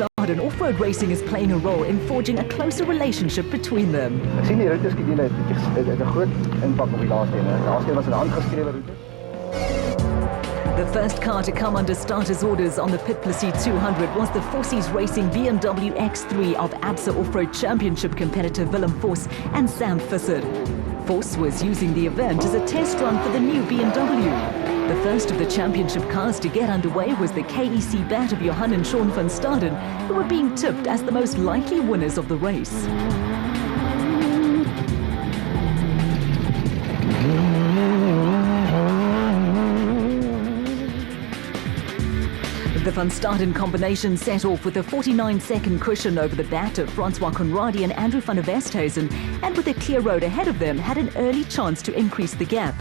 Staden, off-road racing is playing a role in forging a closer relationship between them. Ek sien die routeskedule het 'n groot impak op die laaste een. Die laaste een was 'n handgeskrewe route. The first car to come under starters' orders on the Piet Plessis 200 was the Forces Racing BMW X3 of ABSA Off-Road Championship competitor Willem Vos and Sam Visser. Vos was using the event as a test run for the new BMW. The first of the championship cars to get underway was the KEC bat of Johan and Sean van Staden, who were being tipped as the most likely winners of the race. The Van Staden combination set off with a 49-second cushion over the bat of Francois Conradi and Andrew van der Westhuizen, and with a clear road ahead of them, had an early chance to increase the gap.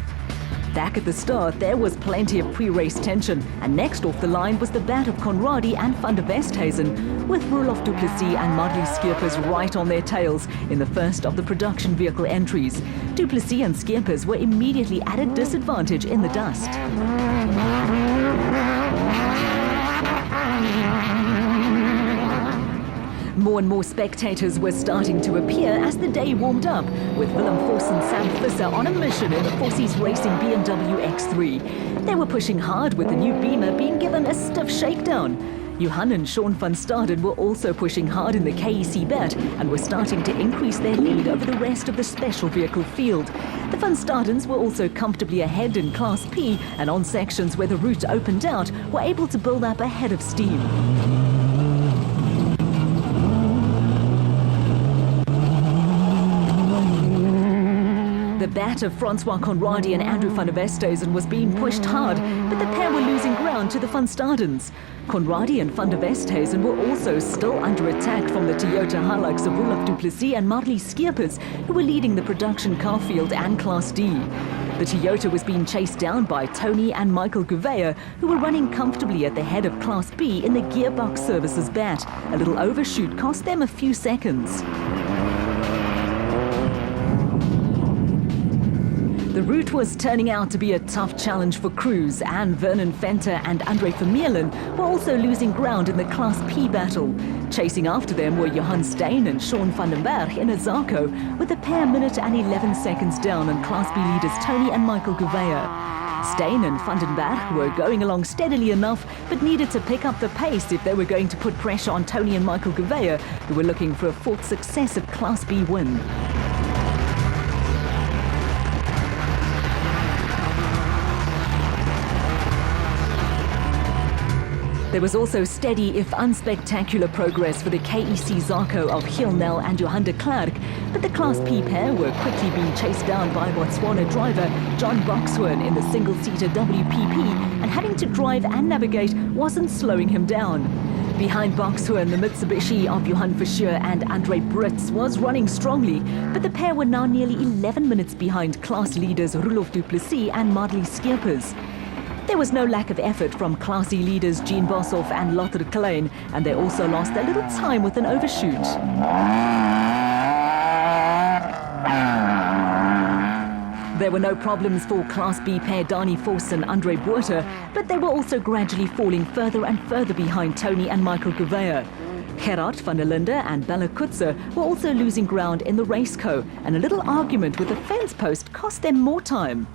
Back at the start, there was plenty of pre-race tension, and next off the line was the bat of Conradi and van der Westhuizen, with Roelof du Plessis and Madly Skeepers right on their tails in the first of the production vehicle entries. Du Plessis and Skeepers were immediately at a disadvantage in the dust. More and more spectators were starting to appear as the day warmed up, with Willem Vos and Sam Visser on a mission in the Forces Racing BMW X3. They were pushing hard, with the new Beamer being given a stiff shakedown. Johan and Sean van Staden were also pushing hard in the KEC bat and were starting to increase their lead over the rest of the special vehicle field. The Van Stadens were also comfortably ahead in Class P, and on sections where the route opened out, were able to build up a head of steam. The bat of Francois Conradi and Andrew van der Westhuizen was being pushed hard, but the pair were losing ground to the Van Stadens. Conradi and van der Westhuizen were also still under attack from the Toyota Hilux of Roelof du Plessis and Madly Skeepers, who were leading the production car field and Class D. The Toyota was being chased down by Tony and Michael Gouveia, who were running comfortably at the head of Class B in the Gearbox Services bat. A little overshoot cost them a few seconds. The route was turning out to be a tough challenge for crews, and Vernon Venter and Andre Vermeulen were also losing ground in the Class P battle. Chasing after them were Johan Steyn and Sean van den Berg in a Zarco, with a pair minute and 11 seconds down on Class B leaders Tony and Michael Gouveia. Steyn and van den Berg were going along steadily enough, but needed to pick up the pace if they were going to put pressure on Tony and Michael Gouveia, who were looking for a fourth successive Class B win. There was also steady, if unspectacular, progress for the KEC Zarco of Giel Nel and Johan de Klerk, but the Class P pair were quickly being chased down by Botswana driver John Boxhoorn in the single-seater WPP, and having to drive and navigate wasn't slowing him down. Behind Boxhoorn, the Mitsubishi of Johan Verscheur and Andre Brits was running strongly, but the pair were now nearly 11 minutes behind class leaders Roelof du Plessis and Madly Skeepers. There was no lack of effort from Class E leaders Jean Boshoff and Lothar Klein, and they also lost a little time with an overshoot. There were no problems for Class B pair Dani Vos and Andre Botha, but they were also gradually falling further and further behind Tony and Michael Gouveia. Gerard van der Linde and Bella Kutzer were also losing ground in the raceco, and a little argument with a fence post cost them more time.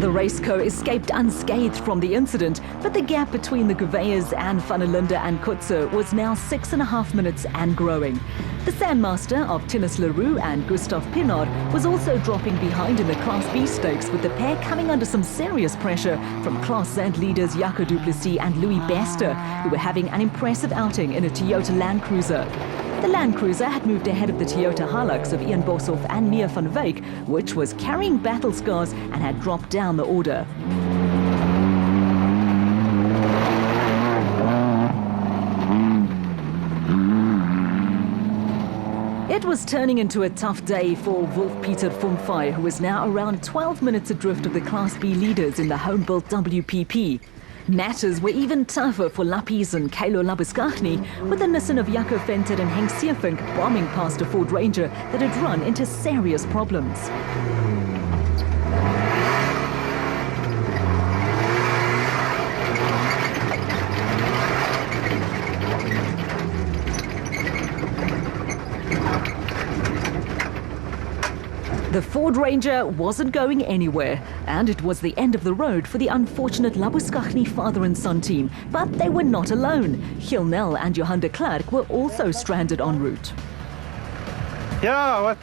The raceco escaped unscathed from the incident, but the gap between the Gouveias and van der Linde and Kutzer was now 6.5 minutes and growing. The Sandmaster of Tinus Leroux and Gustav Pinard was also dropping behind in the Class B stakes, with the pair coming under some serious pressure from Class Z leaders Jaco du Plessis and Louis Bester, who were having an impressive outing in a Toyota Land Cruiser. The Land Cruiser had moved ahead of the Toyota Hilux of Ian Boshoff and Mia van Wyk, which was carrying battle scars and had dropped down the order. It was turning into a tough day for Wolf-Peter Fumfai, who was now around 12 minutes adrift of the Class B leaders in the home-built WPP. Matters were even tougher for Lappies and Kalo Labuskaghni, with the Nissan of Jaco Venter and Henk Seervink bombing past a Ford Ranger that had run into serious problems. The Ford Ranger wasn't going anywhere, and it was the end of the road for the unfortunate Labuskaghni father and son team. But they were not alone. Giel Nel and Johan de Klerk were also stranded en route. Yeah,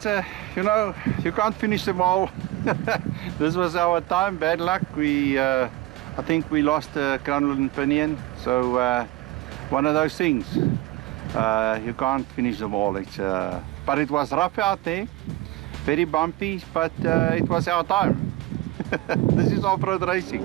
you can't finish them all. This was our time, bad luck. I think we lost a crown pinion, so one of those things. You can't finish them all. But it was rough out there. Very bumpy, but it was our time. This is off-road racing.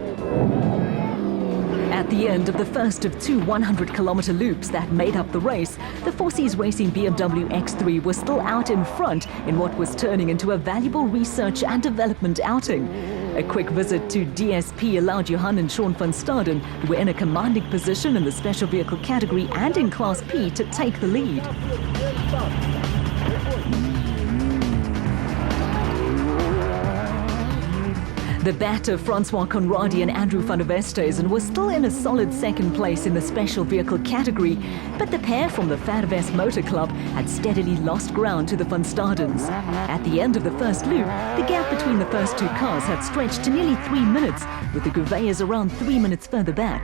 At the end of the first of two 100-kilometer loops that made up the race, the Forces Racing BMW X3 was still out in front in what was turning into a valuable research and development outing. A quick visit to DSP allowed Johan and Sean van Staden, who were in a commanding position in the special vehicle category and in Class P, to take the lead. The batter Francois Conradi and Andrew van der Westhuizen was still in a solid second place in the special vehicle category, but the pair from the Verwest Motor Club had steadily lost ground to the van Stadens. At the end of the first loop, the gap between the first two cars had stretched to nearly 3 minutes, with the Gouvea's around 3 minutes further back.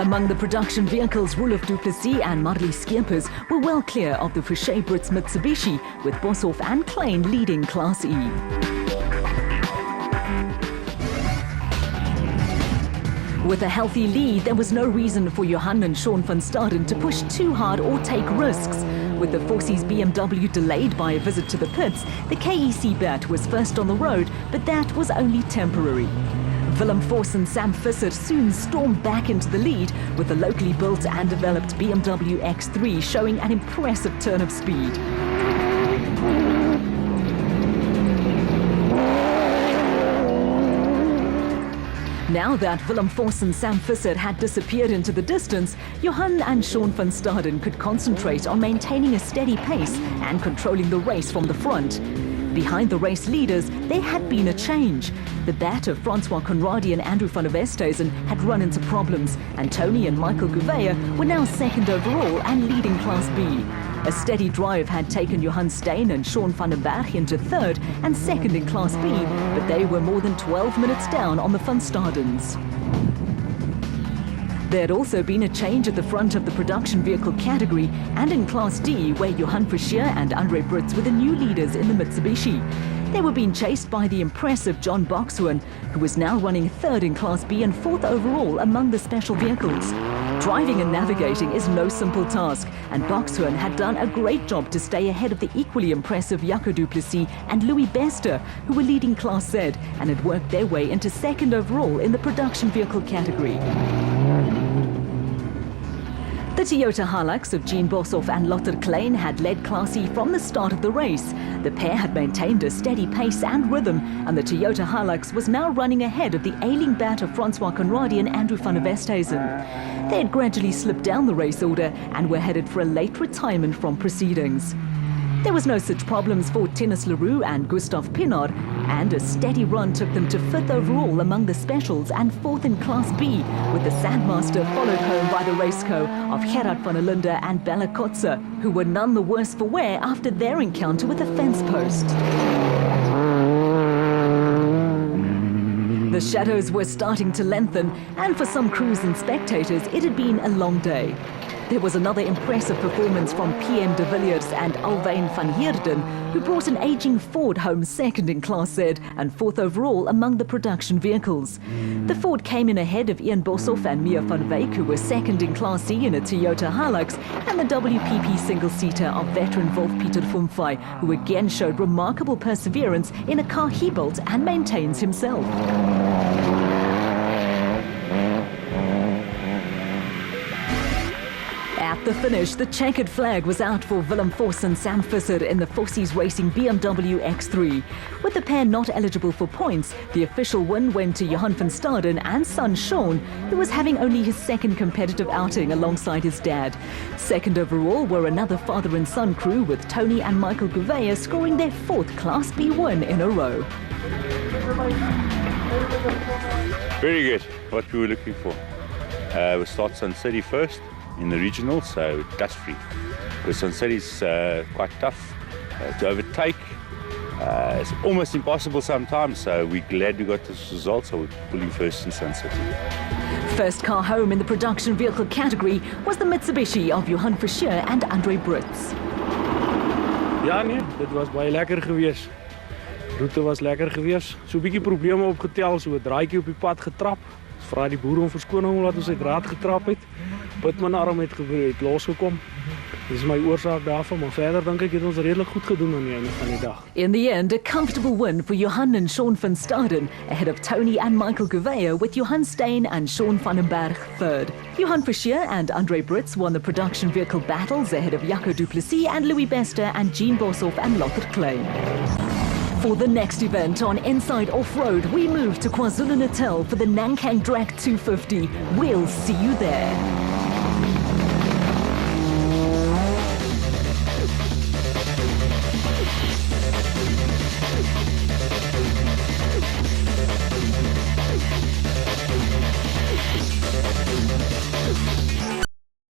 Among the production vehicles, Piet Plessis and Marlies Skeepers were well clear of the Fouché Brits Mitsubishi, with Boshoff and Klein leading Class E. With a healthy lead, there was no reason for Johan and Sean van Staden to push too hard or take risks. With the Forces BMW delayed by a visit to the pits, the KEC bat was first on the road, but that was only temporary. Willem Vos and Sam Visser soon stormed back into the lead, with the locally built and developed BMW X3 showing an impressive turn of speed. Now that Willem Vos and Sam Visser had disappeared into the distance, Johan and Sean van Staden could concentrate on maintaining a steady pace and controlling the race from the front. Behind the race leaders, there had been a change. The bat of Francois Conradi and Andrew van der Westhuizen had run into problems, and Tony and Michael Gouveia were now second overall and leading Class B. A steady drive had taken Johan Steyn and Sean van den Berg into third and second in Class B, but they were more than 12 minutes down on the Van Stadens. There had also been a change at the front of the production vehicle category and in Class D, where Johan Frischier and Andre Brits were the new leaders in the Mitsubishi. They were being chased by the impressive John Boxhoorn, who was now running third in Class B and fourth overall among the special vehicles. Driving and navigating is no simple task, and Boxhoorn had done a great job to stay ahead of the equally impressive Jaco du Plessis and Louis Bester, who were leading Class Z and had worked their way into second overall in the production vehicle category. The Toyota Hilux of Jean Boshoff and Lotte Klein had led Class E from the start of the race. The pair had maintained a steady pace and rhythm, and the Toyota Hilux was now running ahead of the ailing bat of Francois Conradi and Andrew van der Westhuizen. They had gradually slipped down the race order and were headed for a late retirement from proceedings. There was no such problems for Tennis Leroux and Gustav Pinard, and a steady run took them to fifth overall among the specials and fourth in Class B, with the Sandmaster followed home by the raceco of Gerard van der Linde and Bella Kotze, who were none the worse for wear after their encounter with a fence post. The shadows were starting to lengthen, and for some crews and spectators, it had been a long day. There was another impressive performance from PM de Villiers and Alwyn van Heerden, who brought an aging Ford home second in Class Z and fourth overall among the production vehicles. The Ford came in ahead of Ian Boshoff and Mia van Wyk, who were second in Class C in a Toyota Hilux, and the WPP single-seater of veteran Wolf Pieter Fumfai, who again showed remarkable perseverance in a car he built and maintains himself. At At the finish, the checkered flag was out for Willem Vos and Sam Visser in the Fossies Racing BMW X3. With the pair not eligible for points, the official win went to Johan van Staden and son Sean, who was having only his second competitive outing alongside his dad. Second overall were another father and son crew, with Tony and Michael Gouveia scoring their fourth Class B win in a row. Very good, what we were looking for. We start Sun City first in the regional, so dust free. Because Sun City's quite tough to overtake. It's almost impossible sometimes, so we're glad we got this result, so we're pulling first in Sun City. First car home in the production vehicle category was the Mitsubishi of Johan Fischer and Andre Brits. Ja nee, dit was baie lekker geweest. Roete was lekker geweest. So 'n bietjie probleme opgetel, so 'n draaitjie op die pad getrap. Vra die boere om verskoning omdat ons uit draad getrap het. Pitmanarm het losgekom. Dis my oorsaak daarvan, maar verder dink ek het ons redelik goed gedoen aan die einde van die dag. In the end, a comfortable win for Johan and Sean van Staden, ahead of Tony and Michael Gouveia, with Johan Steyn and Sean van den Berg third. Johan Fischer and Andre Brits won the production vehicle battles ahead of Jaco du Plessis and Louis Bester and Jean Boshoff and Lothar Klein. For the next event on Inside Off-Road, we move to KwaZulu-Natal for the Nankang Drag 250. We'll see you there.